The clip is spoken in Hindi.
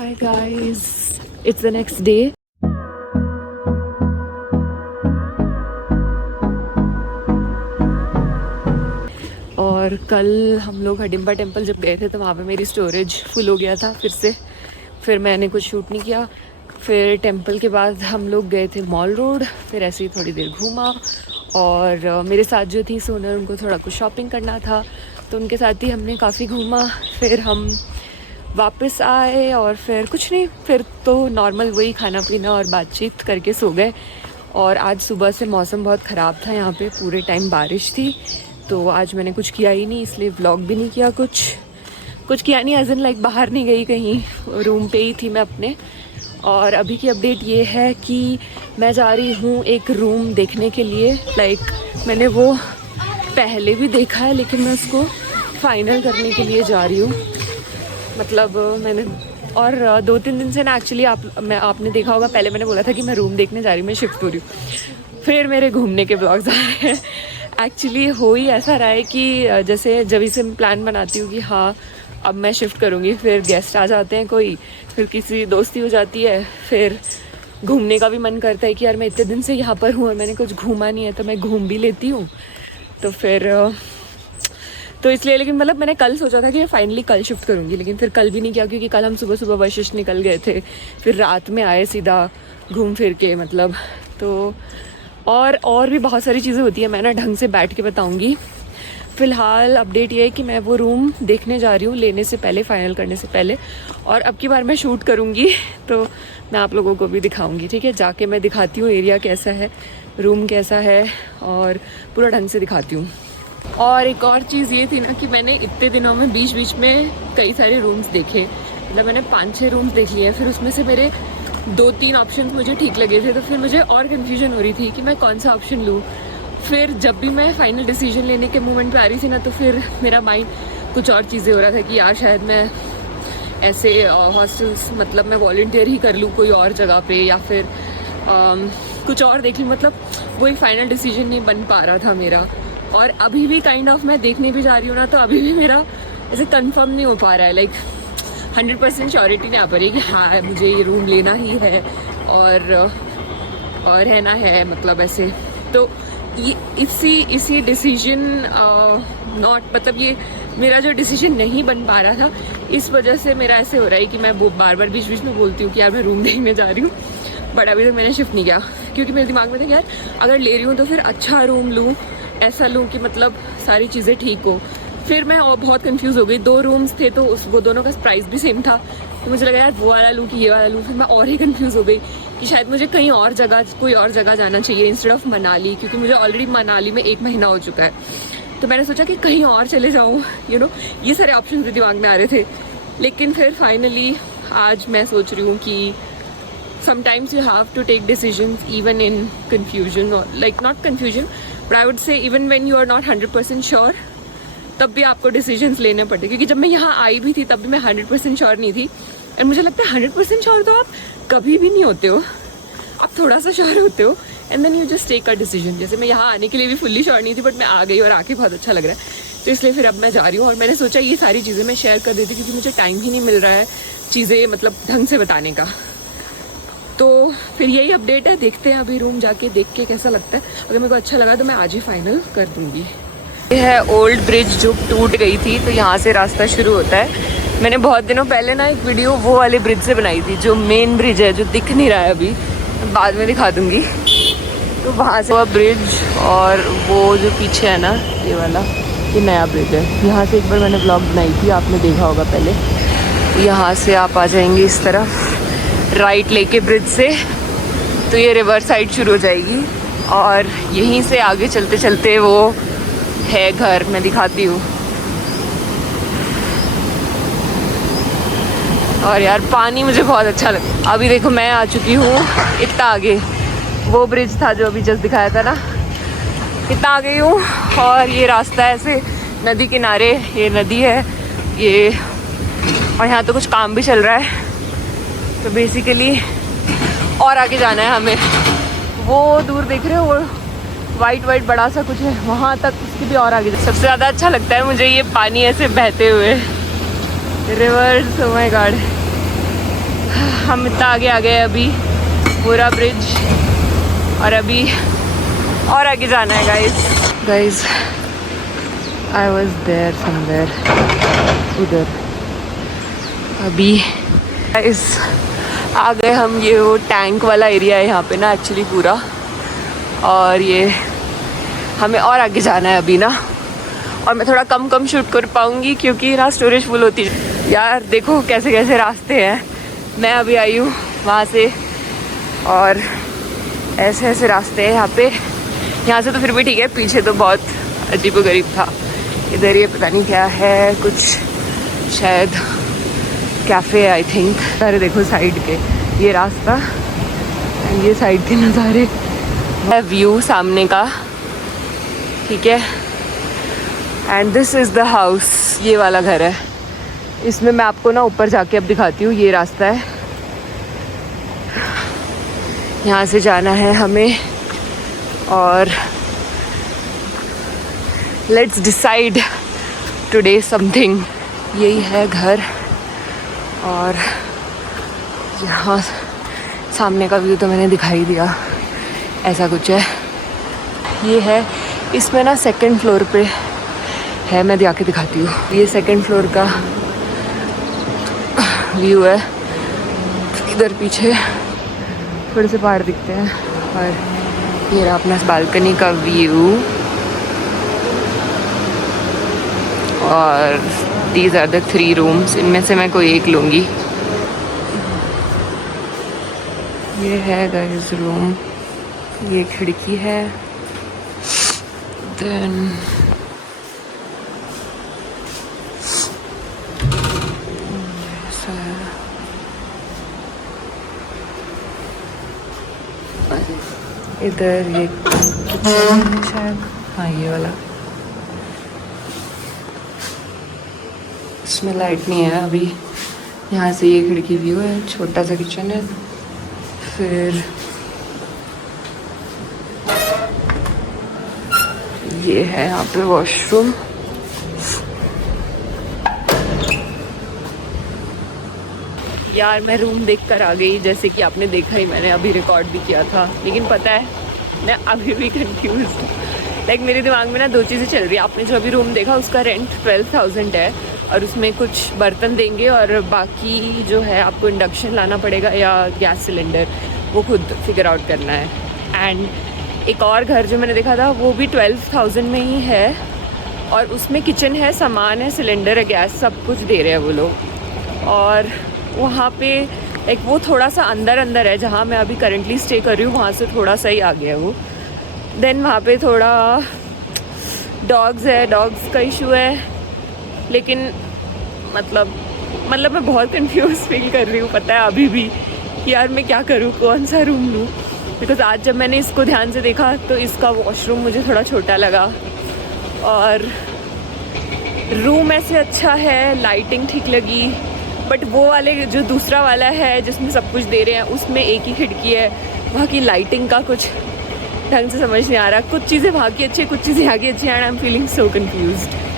Hi guys, it's the next day. और कल हम लोग हडिम्बा टेम्पल जब गए थे तो वहाँ पे मेरी स्टोरेज फुल हो गया था फिर मैंने कुछ शूट नहीं किया। फिर टेम्पल के बाद हम लोग गए थे मॉल रोड, फिर ऐसे ही थोड़ी देर घूमा और मेरे साथ जो थी सोनल, उनको थोड़ा कुछ शॉपिंग करना था तो उनके साथ ही हमने काफ़ी घूमा। फिर हम वापस आए और फिर कुछ नहीं, फिर तो नॉर्मल वही खाना पीना और बातचीत करके सो गए। और आज सुबह से मौसम बहुत ख़राब था, यहाँ पे पूरे टाइम बारिश थी तो आज मैंने कुछ किया ही नहीं, इसलिए व्लॉग भी नहीं किया, कुछ किया नहीं, एज इन लाइक बाहर नहीं गई कहीं, रूम पे ही थी मैं अपने। और अभी की अपडेट ये है कि मैं जा रही हूँ एक रूम देखने के लिए। लाइक मैंने वो पहले भी देखा है लेकिन मैं उसको फाइनल करने के लिए जा रही हूँ। मतलब मैंने और 2-3 दिन से ना एक्चुअली आपने देखा होगा, पहले मैंने बोला था कि मैं रूम देखने जा रही हूँ, मैं शिफ्ट हो रही हूँ, फिर मेरे घूमने के ब्लॉग्स आ रहे हैं। एक्चुअली हो ही ऐसा रहा है कि जैसे जब से मैं प्लान बनाती हूँ कि हाँ अब मैं शिफ्ट करूँगी, फिर गेस्ट आ जाते हैं कोई, फिर किसी दोस्ती हो जाती है, फिर घूमने का भी मन करता है कि यार मैं इतने दिन से यहाँ पर हूँ और मैंने कुछ घूमा नहीं है तो मैं घूम भी लेती हूँ। तो फिर तो इसलिए, लेकिन मतलब मैंने कल सोचा था कि मैं फाइनली कल शिफ्ट करूँगी, लेकिन फिर कल भी नहीं किया क्योंकि कल हम सुबह सुबह वशिष्ठ निकल गए थे, फिर रात में आए सीधा घूम फिर के, मतलब तो और भी बहुत सारी चीज़ें होती है, मैं ना ढंग से बैठ के बताऊँगी। फ़िलहाल अपडेट ये है कि मैं वो रूम देखने जा रही हूँ, लेने से पहले, फाइनल करने से पहले, और अब की बार मैं शूट करूँगी तो मैं आप लोगों को भी दिखाऊँगी, ठीक है। जाके मैं दिखाती हूँ एरिया कैसा है, रूम कैसा है, और पूरा ढंग से दिखाती हूँ। और एक और चीज़ ये थी ना कि मैंने इतने दिनों में बीच बीच में कई सारे रूम्स देखे, मतलब मैंने 5-6 रूम्स देख लिए, फिर उसमें से मेरे 2-3 ऑप्शन मुझे ठीक लगे थे, तो फिर मुझे और कन्फ्यूजन हो रही थी कि मैं कौन सा ऑप्शन लूँ। फिर जब भी मैं फाइनल डिसीजन लेने के मोमेंट पे आ रही थी ना, तो फिर मेरा माइंड कुछ और चीज़ें हो रहा था कि यार शायद मैं ऐसे हॉस्टल्स, मतलब मैं वॉल्टियर ही कर लूँ कोई और जगह पे, या फिर कुछ और देख लूँ, मतलब वो एक फाइनल डिसीजन नहीं बन पा रहा था मेरा। और अभी भी काइंड ऑफ मैं देखने भी जा रही हूँ ना, तो अभी भी मेरा ऐसे कंफर्म नहीं हो पा रहा है, लाइक 100% श्योरिटी नहीं आ पा रही है कि हाँ मुझे ये रूम लेना ही है और रहना है, मतलब ऐसे। तो ये इसी डिसीजन नॉट, मतलब ये मेरा जो डिसीजन नहीं बन पा रहा था, इस वजह से मेरा ऐसे हो रहा है कि मैं बार बार बीच बीच में बोलती हूँ कि यार मैं रूम देखने जा रही हूँ, बट अभी तक मैंने शिफ्ट नहीं किया क्योंकि मेरे दिमाग में था कि यार अगर ले रही हूँ तो फिर अच्छा रूम लूँ, ऐसा लूँ कि मतलब सारी चीज़ें ठीक हो। फिर मैं और बहुत कंफ्यूज हो गई, 2 रूम्स थे तो वो दोनों का प्राइस भी सेम था, तो मुझे लगा यार वो वाला लूँ कि ये वाला लूँ। फिर मैं और ही कंफ्यूज हो गई कि शायद मुझे कहीं और जगह, कोई और जगह जाना चाहिए इंस्टेड ऑफ मनाली, क्योंकि मुझे ऑलरेडी मनाली में 1 महीना हो चुका है। तो मैंने सोचा कि कहीं और चले जाऊँ, ये सारे ऑप्शन भी दिमाग में आ रहे थे। लेकिन फिर फाइनली आज मैं सोच रही हूँ कि sometimes you have to take decisions even in confusion, or like not confusion, but I would say even when you are not 100% sure, तब भी आपको डिसीजंस लेने पड़ते, क्योंकि जब मैं यहाँ आई भी थी तब भी मैं 100% श्योर नहीं थी। और मुझे लगता है 100% श्योर तो आप कभी भी नहीं होते हो, आप थोड़ा सा श्योर होते हो and then you just take a decision. जैसे मैं यहाँ आने के लिए भी फुल्ली श्योर नहीं थी, बट मैं आ गई और आके बहुत अच्छा लग रहा है, तो इसलिए फिर अब मैं जा रही हूँ। और मैंने सोचा ये सारी चीज़ें मैं शेयर कर देती क्योंकि मुझे टाइम ही नहीं मिल रहा है चीज़ें मतलब ढंग से बताने का। तो फिर यही अपडेट है, देखते हैं अभी रूम जाके देख के कैसा लगता है। अगर मेरे को अच्छा लगा तो मैं आज ही फाइनल कर दूँगी। ये है ओल्ड ब्रिज जो टूट गई थी, तो यहाँ से रास्ता शुरू होता है। मैंने बहुत दिनों पहले ना एक वीडियो वो वाले ब्रिज से बनाई थी, जो मेन ब्रिज है, जो दिख नहीं रहा है अभी, बाद में दिखा दूँगी। तो वहाँ से वो ब्रिज और वो जो पीछे है ना ये वाला, ये नया ब्रिज है। यहाँ से एक बार मैंने ब्लॉग बनाई थी, आपने देखा होगा पहले। यहाँ से आप आ जाएंगे इस तरफ राइट लेके ब्रिज से, तो ये रिवर साइड शुरू हो जाएगी और यहीं से आगे चलते चलते वो है घर, मैं दिखाती हूँ। और यार पानी मुझे बहुत अच्छा लगता। अभी देखो मैं आ चुकी हूँ इतना आगे, वो ब्रिज था जो अभी जस्ट दिखाया था ना, इतना आ गई हूँ। और ये रास्ता है ऐसे नदी किनारे, ये नदी है ये, और यहाँ तो कुछ काम भी चल रहा है, तो बेसिकली और आगे जाना है हमें। वो दूर देख रहे हो, वो वाइट बड़ा सा कुछ है, वहाँ तक, उसकी भी और आगे। सबसे ज़्यादा अच्छा लगता है मुझे ये पानी ऐसे बहते हुए, रिवर्स, ओह माय गॉड। हम इतना आगे आ गए अभी, पूरा ब्रिज, और अभी और आगे जाना है guys. I was there somewhere उधर। अभी गाइस आ गए हम, ये वो टैंक वाला एरिया है यहाँ पे ना एक्चुअली पूरा, और ये हमें और आगे जाना है अभी ना, और मैं थोड़ा कम शूट कर पाऊँगी क्योंकि ना स्टोरेज फुल होती है। यार देखो कैसे कैसे रास्ते हैं, मैं अभी आई हूँ वहाँ से, और ऐसे ऐसे रास्ते हैं यहाँ पे। यहाँ से तो फिर भी ठीक है, पीछे तो बहुत अजीबोगरीब था। इधर ये पता नहीं क्या है, कुछ शायद कैफ़े आई थिंक। सारे देखो साइड के, ये रास्ता एंड ये साइड के नज़ारे, व्यू सामने का, ठीक है। And this is the house, ये वाला घर है। इसमें मैं आपको ना ऊपर जाके अब दिखाती हूँ। ये रास्ता है, यहाँ से जाना है हमें, और लेट्स डिसाइड टुडे समथिंग। यही है घर, और यहाँ सामने का व्यू तो मैंने दिखाई दिया, ऐसा कुछ है। ये है, इसमें ना सेकंड फ्लोर पे है, मैं जाके दिखाती हूँ। ये सेकंड फ्लोर का व्यू है। इधर पीछे थोड़े से पहाड़ दिखते हैं, और ये रहा अपना बालकनी का व्यू, और दीज आर द 3 रूम्स। इनमें से मैं कोई एक लूँगी। ये है गाइस रूम, ये खिड़की है, देन इधर ये किचन शायद, हाँ ये वाला। इसमें लाइट नहीं है अभी। यहाँ से ये खिड़की व्यू है, छोटा सा किचन है। फिर ये है यहाँ पे वॉशरूम। यार मैं रूम देखकर आ गई, जैसे कि आपने देखा ही, मैंने अभी रिकॉर्ड भी किया था, लेकिन पता है मैं अभी भी कंफ्यूज हूँ। लाइक मेरे दिमाग में ना 2 चीज़ें चल रही है। आपने जो अभी रूम देखा उसका रेंट 12,000 है, और उसमें कुछ बर्तन देंगे, और बाकी जो है आपको इंडक्शन लाना पड़ेगा या गैस सिलेंडर, वो खुद फिगर आउट करना है। एंड एक और घर जो मैंने देखा था वो भी 12,000 में ही है, और उसमें किचन है, सामान है, सिलेंडर है, गैस, सब कुछ दे रहे हैं वो लोग। और वहाँ पे एक वो थोड़ा सा अंदर है, जहाँ मैं अभी करंटली स्टे कर रही हूँ, वहाँ से थोड़ा सा ही आ गया है वो। देन वहाँ पे थोड़ा डॉग्स है, डॉग्स का इशू है, लेकिन मतलब मैं बहुत कंफ्यूज फील कर रही हूँ, पता है अभी भी, कि यार मैं क्या करूँ, कौन सा रूम लूँ। बिकॉज आज जब मैंने इसको ध्यान से देखा तो इसका वॉशरूम मुझे थोड़ा छोटा लगा, और रूम ऐसे अच्छा है, लाइटिंग ठीक लगी, बट वो वाले जो दूसरा वाला है जिसमें सब कुछ दे रहे हैं, उसमें एक ही खिड़की है, वहाँ की लाइटिंग का कुछ ढंग से समझ नहीं आ रहा। कुछ चीज़ें वहाँ की अच्छी है, कुछ चीज़ें यहाँ की अच्छी हैं, and I am feeling so confused.